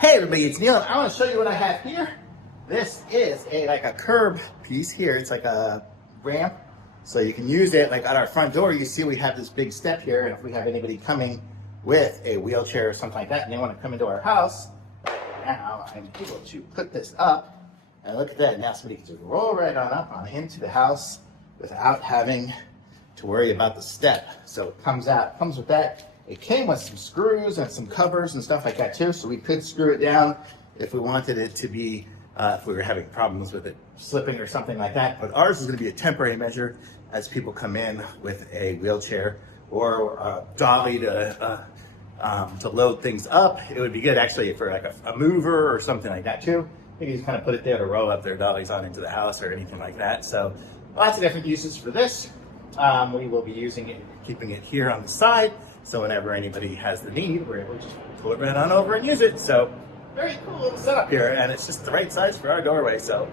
Hey everybody, it's Neil and I want to show you what I have here. This is like a curb piece here. It's like a ramp, so you can use it like at our front door. You see we have this big step here, and if we have anybody coming with a wheelchair or something like that and they want to come into our house, now I'm able to put this up, and look at that. Now somebody can just roll right on up on into the house without having to worry about the step. So it comes with that. It came with some screws and some covers and stuff like that too, so we could screw it down if we wanted it to be, if we were having problems with it slipping or something like that. But ours is going to be a temporary measure as people come in with a wheelchair or a dolly to load things up. It would be good actually for like a mover or something like that too. You can just kind of put it there to roll up their dollies on into the house or anything like that. So lots of different uses for this. We will be using it, keeping it here on the side. So whenever anybody has the need, we're able to just pull it right on over and use it. So very cool little setup here, and it's just the right size for our doorway. So